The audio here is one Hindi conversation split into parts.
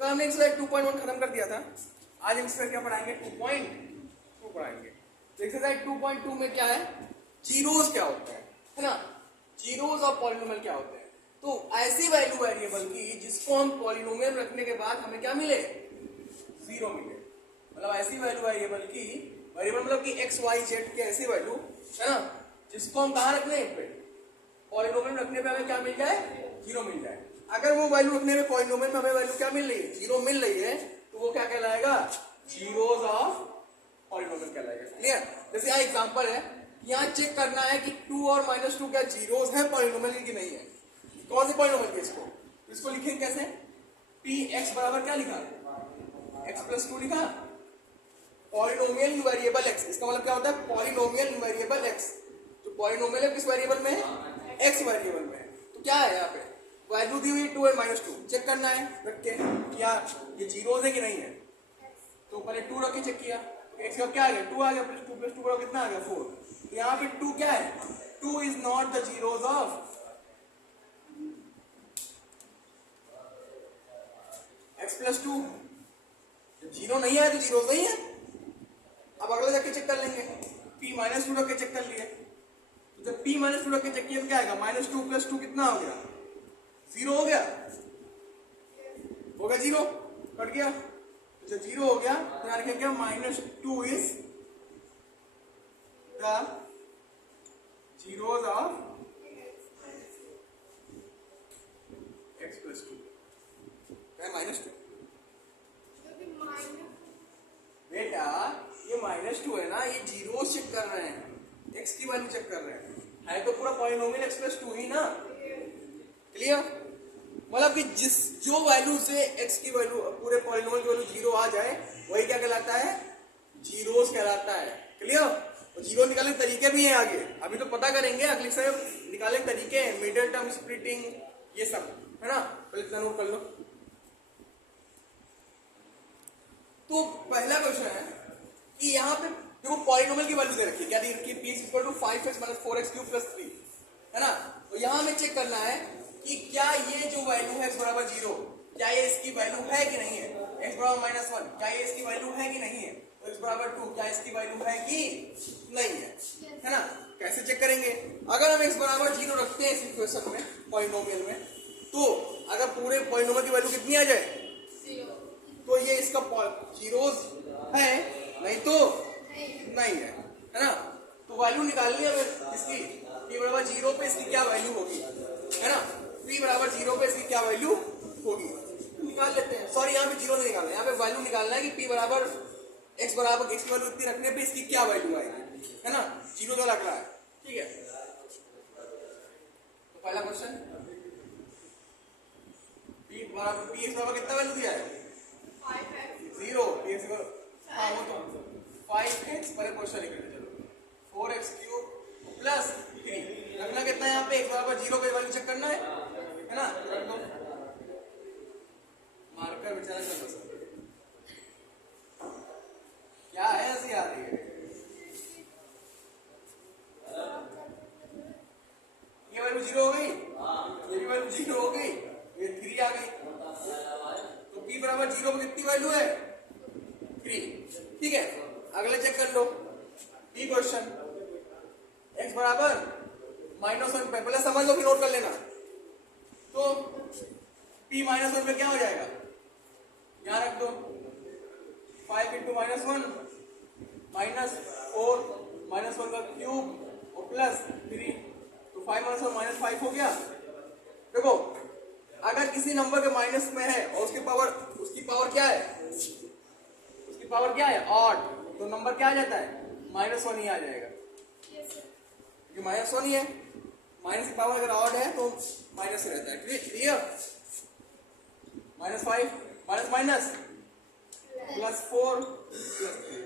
कल हमने एक्सरसाइज 2.1 खत्म कर दिया था। आज हम इसमें क्या पढ़ाएंगे, 2.2 पढ़ाएंगे। तो एक्सरसाइज 2.2 में क्या है, जीरोस क्या होते हैं, है ना, जीरोस ऑफ पॉलिनोमियल क्या होते हैं। तो ऐसी वैल्यू वेरिएबल की जिसको हम पॉलिनोमियल रखने के बाद हमें क्या मिले, जीरो मिले। मतलब ऐसी वैल्यू वेरिएबल की, वेरिएबल मतलब कि एक्स वाई जेड की ऐसी वैल्यू, है ना, जिसको हम कहाँ रखने पे, पॉलिनोमियल रखने पे हमें क्या मिल जाए, जीरो मिल जाए। अगर वो वैल्यू रखने पे पॉलिनोमियल में हमें वैल्यू क्या मिल रही है, जीरो मिल रही है, तो वो क्या कहलाएगा, जीरोस ऑफ पॉलिनोमियल कहलाएगा। क्लियर। जैसे यहाँ एग्जांपल है, यहाँ चेक करना है कि 2 और -2 क्या जीरोस है पॉलिनोमियल की नहीं है। कौन सी पॉलिनोमियल की, इसको लिखेंगे कैसे, पी एक्स बराबर क्या लिखा, x + 2 लिखा, पॉलिनोमियल वेरिएबल x। इसका मतलब क्या होता है, पॉलिनोमियल वेरिएबल x। जो पॉलिनोमियल है किस वेरिएबल में है, x वेरिएबल में है। तो क्या है यहाँ पे वैल्यू दी हुई 2 और -2, चेक करना है रख के क्या ये जीरोस है कि नहीं है। तो पहले 2 रख के चेक किया, x का क्या आ गया, 2 आ गया, +2 + 2 बराबर कितना आ गया, 4। यहाँ पे 2 क्या है, 2 is not the zeros of x + 2। Zero नहीं है तो जीरो नहीं है। अब अगला जाके चेक कर लेंगे, p -2 रख के चेक कर लिए। तो जब p -2 रख के चेक किया तो क्या आएगा, -2 + 2 कितना हो गया, 0 हो गया, होगा 0, कट गया। तो जब 0 हो गया तो यहाँ लिखेंगे -2 is the zeros of x + 2 -2। बेटा ये -2 है ना, ये जीरोस चेक कर रहे हैं, x की वैल्यू चेक कर रहे हैं, है तो पूरा पॉलिनोमियल x + 2 ही ना। क्लियर। मतलब कि जो वैल्यू से x की वैल्यू, पूरे पॉलिनोमियल की वैल्यू 0 आ जाए वही क्या कहलाता है, जीरोस कहलाता है। क्लियर। और जीरो निकालने के तरीके भी हैं आगे, अभी तो पता करेंगे, अगले से निकालने के तरीके हैं, मिडिल टर्म स्प्लिटिंग, ये सब है ना, तो इतना नोट कर लो। तो पहला क्वेश्चन है कि यहाँ पे देखो पॉलिनोमियल की वैल्यू दे रखी है, क्या दे रखी है, p = 5x - 4x³ + 3, है ना। तो यहाँ हमें चेक करना है कि क्या ये जो वैल्यू है x = 0, क्या ये इसकी वैल्यू है कि नहीं है, x = -1 क्या ये इसकी वैल्यू है कि नहीं है, तो x = 2 क्या इसकी वैल्यू है कि नहीं है, है ना। कैसे चेक करेंगे, अगर हम x = 0 रखते हैं इस इक्वेशन में, पॉलिनोमियल में, तो अगर पूरे पॉलिनोमियल की वैल्यू कितनी आ जाए, तो ये इसका जीरोस है, नहीं तो नहीं है ना। तो वैल्यू निकालनी है इसकी, p = 0 पे इसकी क्या वैल्यू होगी, है ना, p = 0 पे इसकी क्या वैल्यू होगी, निकाल लेते हैं। सॉरी यहाँ पे जीरो नहीं निकालना है, यहाँ पे वैल्यू निकालना है कि p = x की वैल्यू इतनी रखने पे इसकी क्या वैल्यू आएगी, है ना, जीरो तो लग रहा है। ठीक है, तो पहला क्वेश्चन, p = कितना वैल्यू दिया है, 0, हाँ वो तो 5x, पहले क्वेश्चन लिख लेते चलो, 4x³ + 3 रखना कितना है यहाँ पे, x = 0 पे वैल्यू चेक करना है ना, रख दो मार्कर बेचारा चल बस। क्या है ऐसी आ रही है, ये वैल्यू 0 हो गई, ये भी वैल्यू 0 हो गई, ये 3 आ गई, तो p = 0 पे कितनी वैल्यू है, 3। ठीक है, अगले चेक कर लो, बी क्वेश्चन, x = -1 पे, पहले समझ लो फिर नोट कर लेना। तो p -1 पे क्या हो जाएगा, यहाँ रख दो, 5 × -1 -4 -1 और +3, तो 5 - 1 -5 हो गया। देखो अगर किसी नंबर के माइनस में है और उसकी पावर क्या है, उसकी पावर क्या है, 8, तो नंबर क्या आ जाता है, -1 ही आ जाएगा, क्योंकि -1 ही है, माइनस की पावर अगर ऑड है तो माइनस ही रहता है। क्लियर। -5 माइनस +4 +3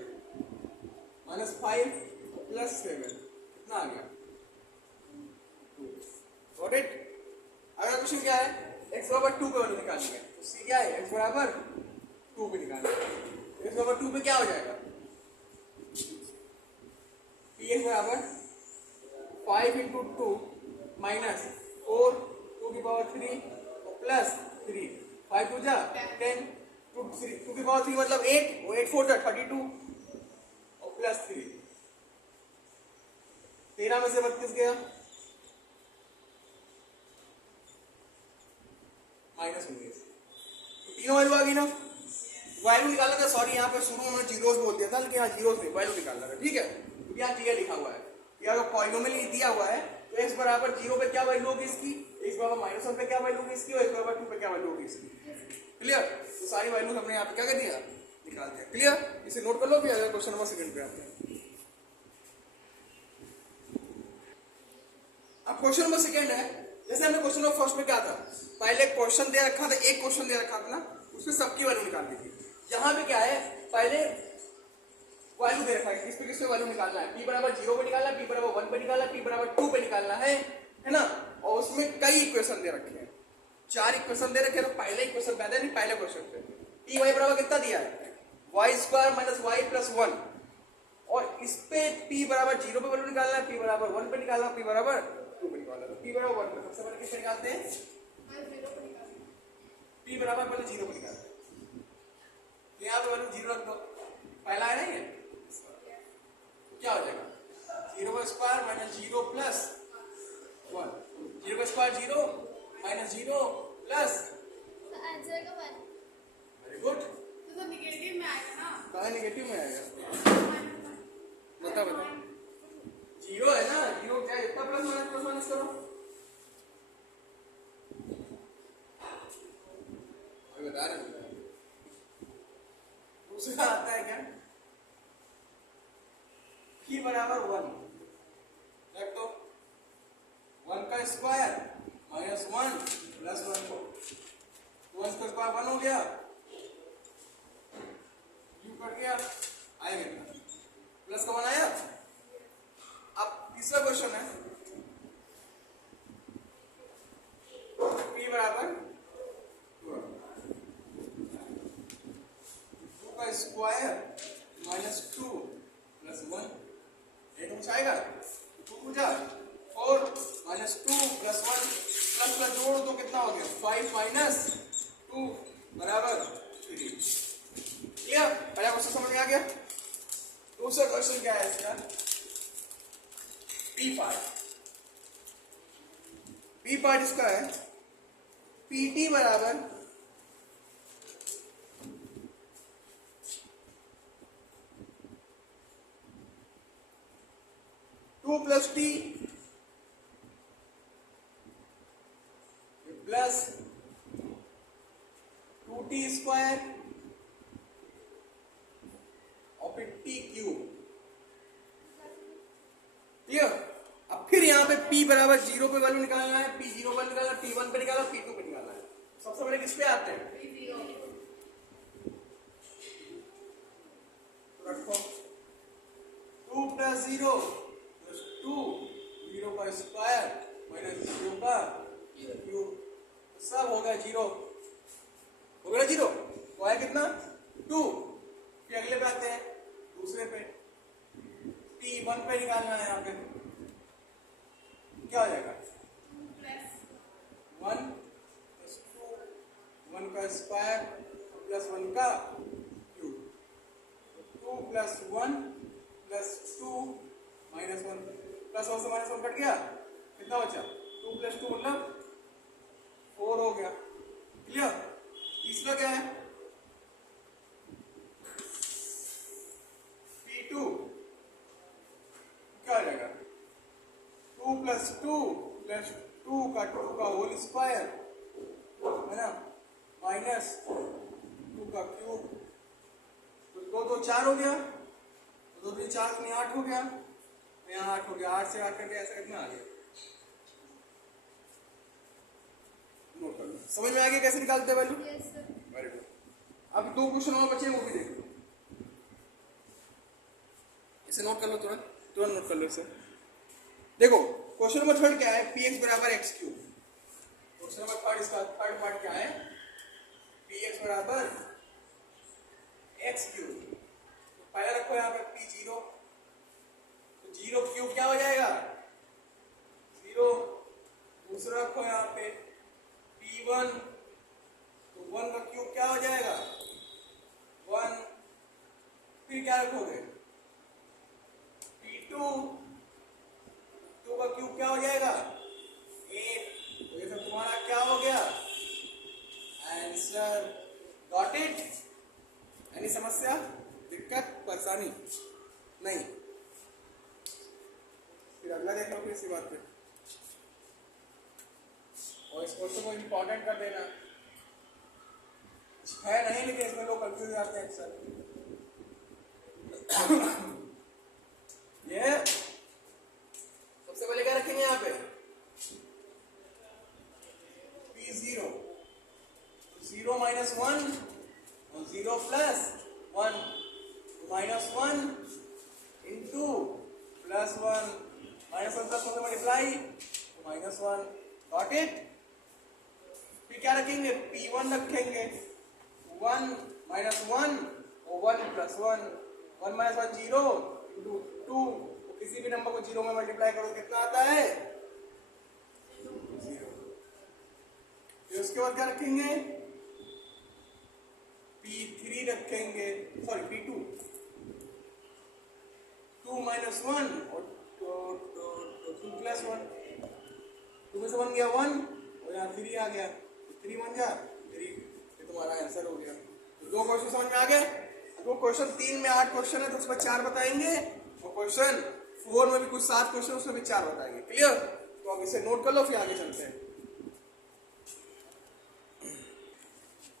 -5 +7 कितना आ गया, गॉट इट। अगला क्वेश्चन क्या है, x = 2 पे वैल्यू निकालनी है, तो c क्या है, x = 2 पे निकालना है, x = 2 पे क्या हो जाएगा, px = 5 × 2 -4 2 की पावर 3 और +3 5 × 2 = 10 टू की पावर 3 मतलब 8, वो 8 4 32 और प्लस 3, 13 में से 32 गया, -19, तीनों वैल्यू आ गई ना। वैल्यू निकालना था, सॉरी यहाँ पे शुरू में जीरोस बोल दिया था, लेकिन यहाँ जीरोस नहीं, वैल्यू निकालना था, ठीक है। तो यहाँ जीरो लिखा हुआ है, यहाँ तो पॉलिनोमियल दिया हुआ है, तो x बराबर 0 पे क्या वैल्यू होगी इसकी, x बराबर -1 पे क्या वैल्यू होगी इसकी, और x बराबर 2 पे क्या वैल्यू होगी इसकी। क्लियर? तो सारी वैल्यू हमने यहाँ पे क्या कर दिया, निकाल दिया। क्लियर? इसे नोट कर लो, फिर अगले क्वेश्चन नंबर 2 पे आते हैं। अब क्वेश्चन नंबर 2 है, जैसे हमने क्वेश्चन नंबर फर्स्ट में क्या था, पहले क्वेश्चन दे रखा था, एक क्वेश्चन दे रखा था ना, उसमें सबकी वैल्यू निकालनी थी। यहाँ पे क्या है, पहले वैल्यू दे रखा है, किस पे वैल्यू निकालना है, p बराबर 0 पे निकालना है, p बराबर 1 पे निकालना है, p बराबर 2 पे निकालना है ना। और उसमें कई इक्वेशन दे रखे हैं, 4 इक्वेशन दे रखे हैं। तो पहले इक्वेशन पहले नहीं, पहले क्वेश्चन पे p y बराबर कितना दिया है, y² - y + 1, और इस पे p बराबर 0 पे वैल्यू निकालना है, p बराबर 1 पे निकालना है, p बराबर 2 पे निकालना है। तो p बराबर 1 पे सबसे पहले किससे निकालते हैं, p बराबर पहले 0 पे निकालते हैं। तो यहाँ पे वैल्यू 0 रख दो, पहला है ना ये, क्या हो जाएगा, 0² - 0 + 1, 0² 0 - 0 प्लस, आंसर का 1, वेरी गुड। तो नेगेटिव में आएगा ना, कहाँ नेगेटिव में आएगा, बता 0 है ना, 0 क्या है, इतना प्लस माइनस करो, अभी बता रहे हैं। दूसरा आता है क्या, p बराबर 1 रख दो, 1 का स्क्वायर -1 + 1 को, 1 का स्क्वायर 1 हो गया, u कट गया, आएगा प्लस का 1 आया। अब तीसरा क्वेश्चन है, p बराबर 2 का स्क्वायर -2 + 1, ये तो कुछ आएगा, 2 पूजा 4 -2 + 1 प्लस जोड़ दो, कितना हो गया, 5 - 2 बराबर 3। क्लियर? पहला क्वेश्चन समझ में आ गया। दूसरा क्वेश्चन क्या है इसका, बी पार्ट इसका है, PT बराबर 2 + t प्लस 2t² और फिर t³। क्लियर? अब फिर यहाँ पे p बराबर 0 पे वैल्यू निकालना है, p0 पे निकालना है, p1 पे निकालना है, p2 पे निकालना है। सबसे पहले किस पे आते हैं, रखो 2 + 0 + 2, 0 का स्क्वायर -0 का क्यूब, सब हो गया 0, हो गया 0, तो आया कितना 2। फिर अगले पे आते हैं, दूसरे पे t1 पे निकालना है, यहाँ पे क्या हो जाएगा, 1 + 2, 1 का स्क्वायर + 1 का क्यूब, 2 + 1 + 2 -1, प्लस 1 से -1 कट गया, कितना बचा, 2 + 2 मतलब 4 हो गया। क्लियर? तीसरा क्या है, P2 क्या आ जाएगा, 2 + 2 + 2 का होल स्क्वायर है ना, -2 का क्यूब, तो 2 4 हो गया, 2 3 4 में 8 हो गया, यहाँ 8 हो गया, 8 से 8 करके ऐसा कितना आ गया, नोट कर लो। समझ में आ गया कैसे निकालते हैं value, yes sir, very good. अब 2 क्वेश्चन और बचे हैं, वो भी देख लो, इसे नोट कर लो, तुरंत नोट कर लो इसे। देखो क्वेश्चन नंबर 3 क्या है, px बराबर x³। क्वेश्चन नंबर 3 इसका थर्ड पार्ट क्या है, px बराबर x³। तो पहले रखो यहाँ पे p0, तो 0³ क्या हो जाएगा, 0। दूसरा रखो यहाँ पे p1, तो 1 का क्यूब क्या हो जाएगा, आंसर। Got it? एनी समस्या, दिक्कत, परेशानी? नहीं। फिर अगला देख लो फिर इसी बात पे, और इस क्वेश्चन को इम्पोर्टेंट कर देना। है नहीं, लेकिन इसमें लोग कंफ्यूज हो जाते हैं अक्सर। ये सबसे पहले क्या रखेंगे यहाँ पे? P0, 0 माइनस 1 और 0 plus 1, minus 1 into plus 1, minus 1 plus 1 multiply minus 1। Got it? फिर क्या रखेंगे? P1 रखेंगे, 1 माइनस 1 और 1 प्लस 1, 1 माइनस 1 0 इंटू 2। किसी भी नंबर को 0 में मल्टीप्लाई करो कितना आता है? 0। फिर उसके बाद क्या रखेंगे? P3 रखेंगे, सॉरी P2, 2 माइनस 1 और 2 प्लस 1, 2 में से 1 गया 1 और यहाँ 3 आ गया, 3 बन गया 3। ये तुम्हारा आंसर हो गया। तो 2 क्वेश्चन समझ में आ गए। दो क्वेश्चन 3 में 8 क्वेश्चन है तो उसमें 4 बताएंगे, और क्वेश्चन 4 में भी कुछ 7 क्वेश्चन उसमें भी 4 बताएंगे। क्लियर? तो अब इसे नोट कर लो, फिर आगे चलते हैं।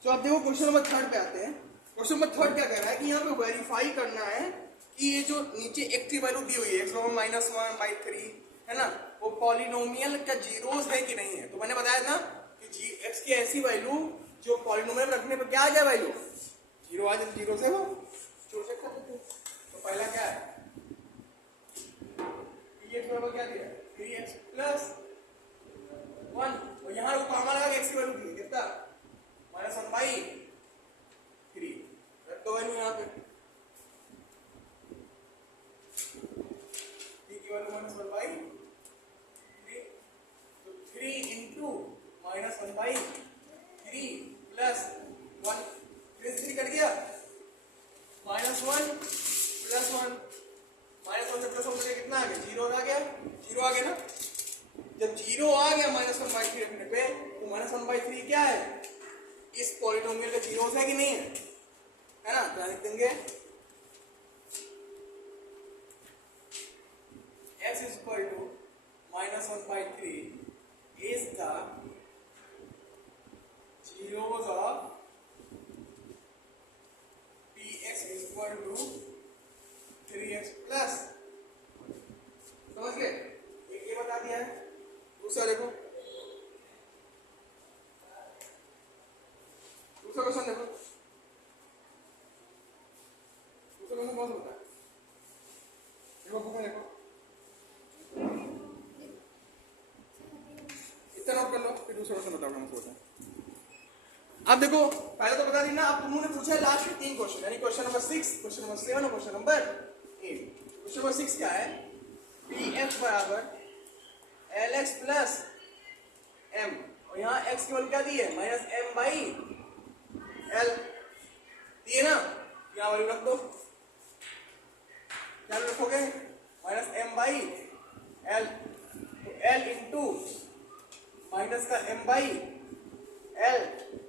तो अब देखो क्वेश्चन नंबर 3 पे आते हैं। क्वेश्चन नंबर 3 क्या कह रहा है कि यहाँ पे वेरीफाई करना है कि ये जो नीचे एक की वैल्यू दी हुई है x-1/3 है ना, वो पॉलिनोमियल का जीरोस है कि नहीं है। तो मैंने बताया था कि x की ऐसी वैल्यू जो पॉलिनोमियल रखने पर क्या आ जाए वैल्यू 0 आ जाए, 0 से हो छोड़ सकते हो। तो पहला क्या है? px बराबर क्या दिया? 3x प्लस 1, और यहाँ कॉमन आ गया x की वैल्यू दी कितना? -1/3। रख दो वैल्यू यहाँ पे, p की वैल्यू -1/3, तो 3 इंटू -1/3 प्लस 1, 3 कट गया, -1 प्लस 1, -1 से प्लस 1 मुझे कितना आ गया? 0 आ गया, 0 आ गया ना। जब 0 आ गया -1/3 रखने पे, तो -1/3 क्या है? इस पॉलिनोमियल का जीरोस है कि नहीं है ना? तो लिख देंगे x is equal to -1/3 is the zeros of px is equal to 3x plus। समझ गए? एक ये बता दिया है। दूसरा देखो, दूसरा क्वेश्चन देखो, दूसरा क्वेश्चन कौन सा होता है? देखो बुक में देखो, इतना नोट कर लो, फिर दूसरा क्वेश्चन बताओ हमको होता है। अब देखो पहले तो बता दी ना, अब तुमने पूछा लास्ट में 3 क्वेश्चन, यानी क्वेश्चन नंबर 6, क्वेश्चन नंबर 7 और क्वेश्चन नंबर 8। क्वेश्चन नंबर 6 क्या है? px बराबर lx प्लस m, और यहाँ x की वैल्यू क्या दी है? -m/l दिए ना, यहाँ वैल्यू रख दो। क्या रखोगे? -m/l, तो l इंटू माइनस का m/l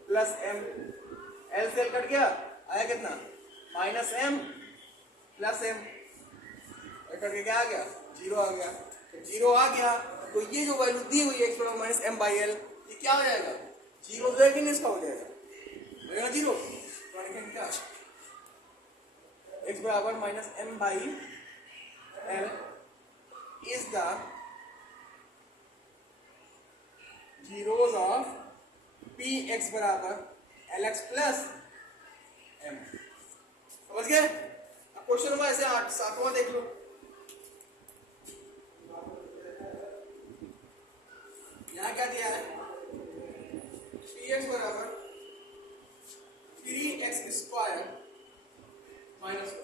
प्लस m, l से l कट गया, आया कितना? -m प्लस m, कट के क्या आ गया? 0 आ गया। तो 0 आ गया तो ये जो वैल्यू दी हुई है -m/l, ये क्या हो जाएगा? 0 जो है कि नहीं इसका हो जाएगा? 0। तो लिखेंगे क्या? x बराबर -m/l is the zeros of px बराबर lx प्लस m। समझ गए? अब क्वेश्चन नंबर ऐसे 8 7वां देख लो। यहाँ क्या दिया है? px बराबर 3x स्क्वायर माइनस 1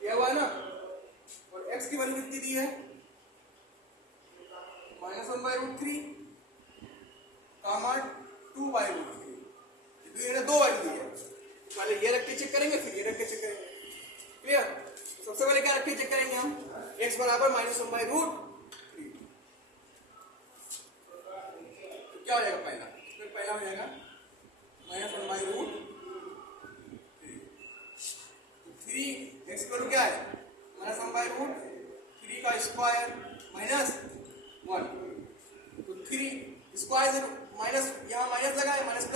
दिया हुआ है ना, और x की वैल्यू कितनी दी है? -1/√3 कामा 2/√3। दो वैल्यू दी है, पहले ये रख के चेक करेंगे, फिर ये रख के चेक करेंगे। क्लियर? सबसे पहले क्या रख के चेक करेंगे हम? x बराबर -1/√3। क्या हो जाएगा? पहला हो जाएगा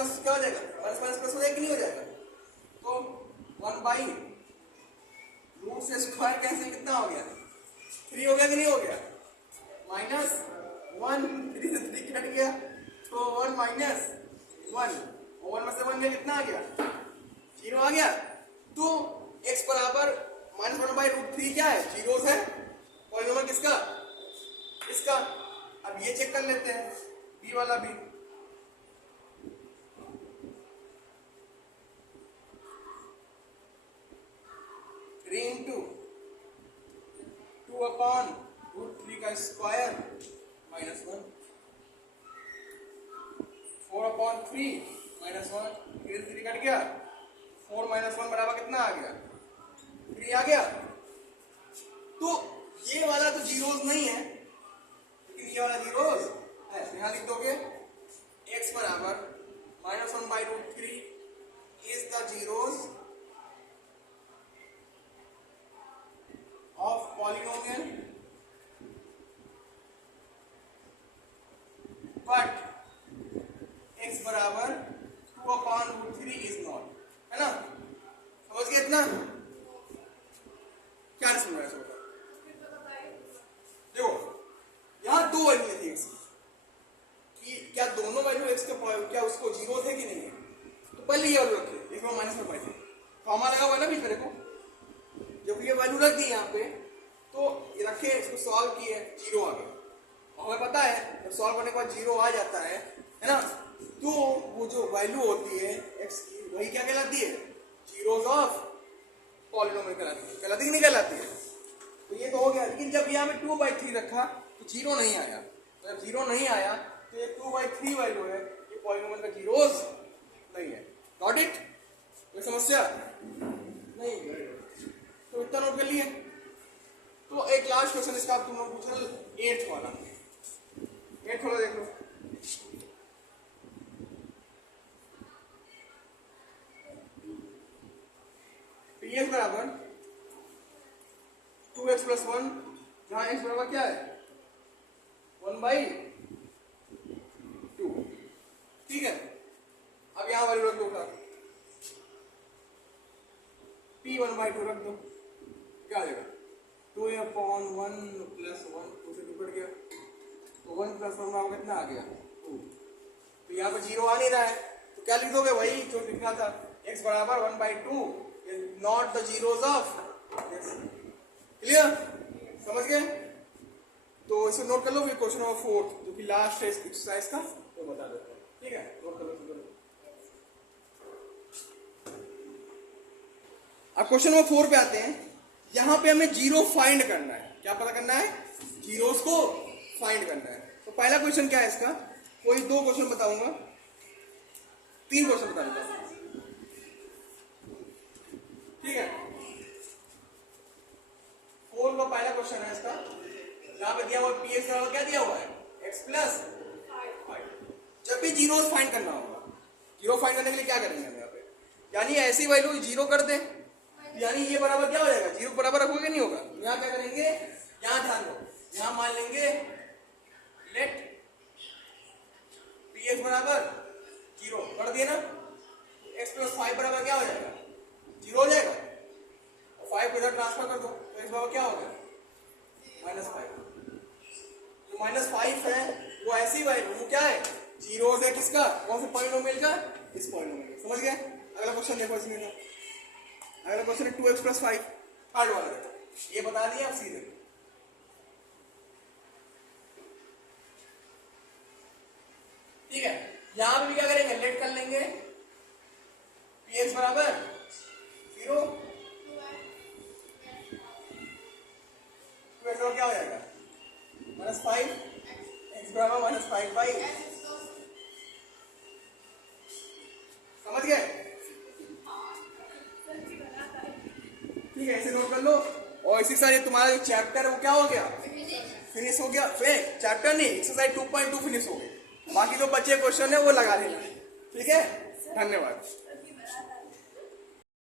माइनस क्या हो जाएगा, माइनस माइनस प्लस हो जाएगा कि नहीं हो जाएगा। तो 1 बाई रूट से स्क्वायर कैंसिल कितना हो गया, 3 हो गया कि नहीं हो गया, माइनस 1, 3 से 3 कट गया तो 1 माइनस 1, 1 में से 1 में कितना आ गया, 0 आ गया। तो x बराबर माइनस 1 बाई रूट 3 क्या है, जीरोस है, पॉलिनोमियल किसका, इसका। अब ये चेक कर लेते हैं b वाला भी, थ्री इंटू 2 अपॉन रूट 3 का square minus 1, 4 upon 3 minus 1, 3 cut गया, 4 माइनस 1 बराबर कितना आ गया, 3 आ गया। तो ये वाला तो जीरोस नहीं है, लेकिन ये वाला जीरोस है। यहां लिख दोगे x बराबर minus 1 by root 3 is the zeros of polynomial but x बराबर 2 अपॉन रूट 3 इज नॉट, है ना, समझ गए इतना, क्या नहीं समझ रहा है। देखो यहां दो वैल्यू थी x की, क्या दोनों वैल्यू x के क्या उसको जीरो थे कि नहीं है, तो पहले ये वैल्यू रखिए, इसमें माइनस में पाई थी, कॉमा लगा हुआ है ना बीच में, देखो जब ये वैल्यू रख दी यहाँ पे तो ये रखे, इसको सॉल्व किए, 0 आ गया। और हमें पता है जब सॉल्व करने के बाद 0 आ जाता है ना, तो वो जो वैल्यू होती है x की वही क्या कहलाती है, जीरोस ऑफ पॉलिनोमियल कहलाती है, कहलाती कि नहीं कहलाती है। तो ये तो हो गया, लेकिन जब यहाँ पे 2/3 रखा तो 0 नहीं आया, तो जब 0 नहीं आया तो ये 2/3 वैल्यू है, ये पॉलिनोमियल का जीरोस नहीं है। गॉट इट, कोई समस्या नहीं, तो इतना नोट कर लिए। तो एक लास्ट क्वेश्चन इसका आप तुम लोग पूछ रहे 8th वाला, 8th वाला देख लो। px बराबर 2x प्लस 1, जहां x बराबर क्या है 1 बाई 2, ठीक है। अब यहां वैल्यू रख दो, p 1 बाई 2 रख दो, क्या आ जाएगा 2 अपॉन 1 प्लस 1, 2 से 2 कट गया, तो 1 प्लस 1 बराबर कितना आ गया 2। तो यहाँ पे 0 आ नहीं रहा है, तो क्या लिख दोगे, वही जो लिखना था, x बराबर 1 by 2 is not the zeros of, clear, समझ गए। तो इसे नोट कर लो, फिर क्वेश्चन नंबर 4 जो कि लास्ट है एक्सरसाइज का, वो बता देते हैं, ठीक है, नोट कर लो। अब क्वेश्चन नंबर 4 पे आते हैं। यहां पे हमें जीरो फाइंड करना है, क्या पता करना है, जीरोस को फाइंड करना है। तो पहला क्वेश्चन क्या है इसका, कोई 2 क्वेश्चन बताऊंगा, 3 क्वेश्चन बता देता हूं, ठीक है। 4 का पहला क्वेश्चन है इसका, यहां पे दिया हुआ px बराबर क्या दिया हुआ है, x प्लस 5। जब भी जीरोस फाइंड करना होगा, जीरो फाइंड करने के लिए क्या करेंगे हम यहाँ पे, यानी ऐसी वैल्यू 0 कर दे, यानी ये बराबर क्या हो जाएगा, 0 बराबर रखोगे नहीं होगा। यहाँ क्या करेंगे, यहाँ ध्यान दो, यहाँ मान लेंगे लेट px बराबर 0 कर दिए ना, x प्लस 5 बराबर क्या हो जाएगा, 0 हो जाएगा, और 5 को इधर ट्रांसफर कर दो, तो x बराबर क्या हो गया -5। जो -5 है वो ऐसी वैल्यू, वो क्या है, जीरोस है किसका, कौन से पॉलिनोमियल का, इस पॉलिनोमियल का, समझ गए। अगला क्वेश्चन देखो इसमें का, अगला क्वेश्चन है 2x प्लस 5, थर्ड वाला देखो, ये बता दिए आप सीधे, ठीक है। यहां पे भी क्या करेंगे, लेट कर लेंगे, px बराबर 0, तो क्या हो जाएगा -5, x बराबर -5 बाई, समझ गए, ठीक है, ऐसे नोट कर लो। और इसी साथ तुम्हारा जो चैप्टर है वो क्या हो गया, फिनिश हो गया, चैप्टर नहीं, एक्सरसाइज 2.2 फिनिश हो गई। बाकी जो बचे क्वेश्चन है वो लगा लेना, ठीक है, धन्यवाद।